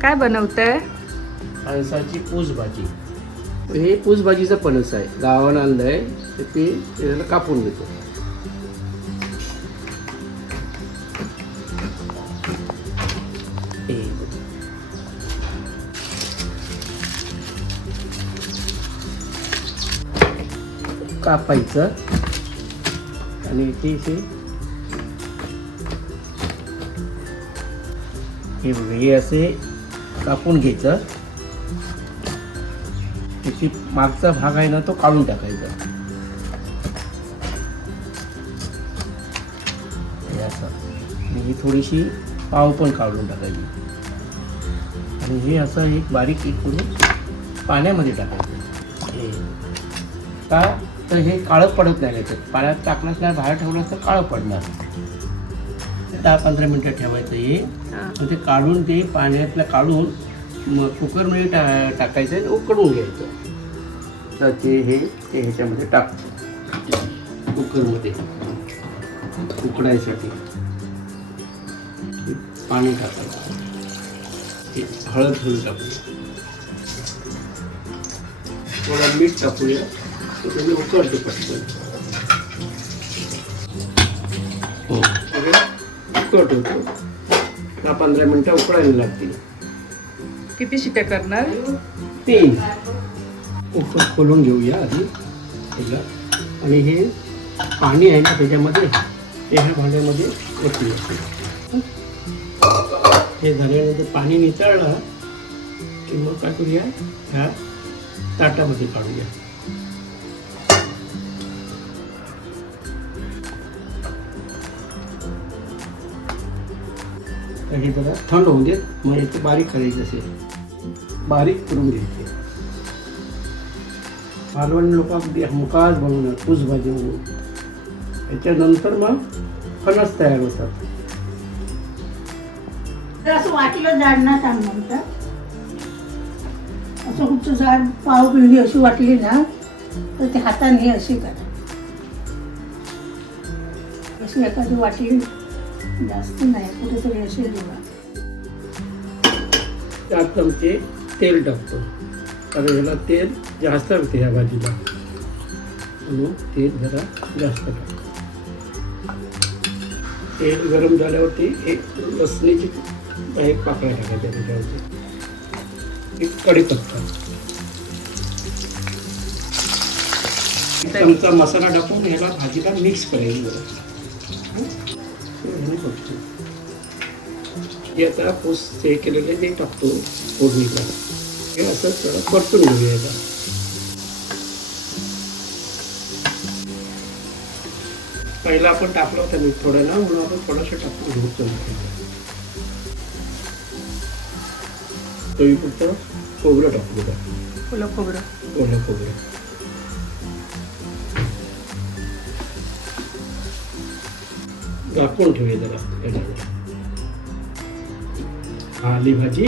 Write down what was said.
काय बनवताय? फणसाची पूस भाजी. हे पूस भाजीचं फणस आहे, गावानं आणलंय. तर ते त्याला कापून घेतो. कापायचं आणि ते हे असे कापून घ्यायचं. त्याची मागचा भाग आहे ना तो काढून टाकायचा. हे असं. आणि ही थोडीशी पाव पण काढून टाकायची आणि हे असं एक बारीक एक करून पाण्यामध्ये टाकायचं. हे का तर हे काळं पडत नाही. त्याच्यात पाण्यात टाकलंच नाही, बाहेर ठेवलं तर काळं पडणार. 10-15 मिनटं ठेवायचं हे. मग ते काढून ते पाण्यातलं काढून मग कुकरमध्ये टाकायचं आणि उकडून घ्यायचं. तर ते ह्याच्यामध्ये टाकतो कुकरमध्ये उकडायसाठी. पाणी टाकायचं, हळद थोडी टाकूया, थोडं मीठ टाकूया. त्याच्यामध्ये उकळते पटकन. उकळत होतो. 10-15 मिनटं उकळायला लागतील. किती शिट्या करणार? 3. उकळ खोलून घेऊया आधी पहिला. आणि हे पाणी आहे ना त्याच्यामध्ये ते ह्या भांड्यामध्ये ओतूया. हे झाल्यानंतर पाणी निचळलं की मग काय करूया, ह्या ताटामध्ये काढूया. तर हे जरा थंड होऊ देत. मग याचे बारीक करायचे असेल बारीक करून घ्यायचे. मालवणी लोक अगदी हमखास बनवणार पूस भाजी म्हणून. त्याच्यानंतर मग फणस तयार होतात. असं वाटलं झाड ना चांगलं. असं कुठचं झाड पाव पिढी अशी वाटली ना तर ते हाताने अशी करा. अशी एखादी वाटली जास्त नाही, कुठेतरी अशी देवा. 4 चमचे तेल टाकतो, कारण ह्याला तेल जास्त लागते ह्या भाजीला, म्हणून तेल जरा जास्त टाकतो. तेल गरम झाल्यावरती एक लसणीची एक पाकळ्या टाकायच्या त्याच्यावरती. एक कढीपत्ता, चमचा मसाला टाकून ह्याला भाजीला मिक्स करायचं. हे आता पूस हे केलेले ते टाकतो फोडणीला. हे असं थोडं परतून घेऊया. याला पहिला आपण टाकलं होतं मीठ थोडं ना, म्हणून आपण थोडंसं टाकून घेऊ. चवीपुरतं खोबरं टाकू बघा. ओलं खोबरं. ओलं खोबरं झाकून ठेवूया जरा. आली भाजी